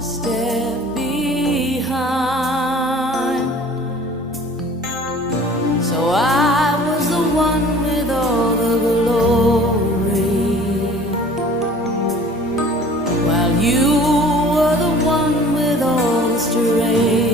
step behind. So I was the one with all the glory, while you were the one with all the strength.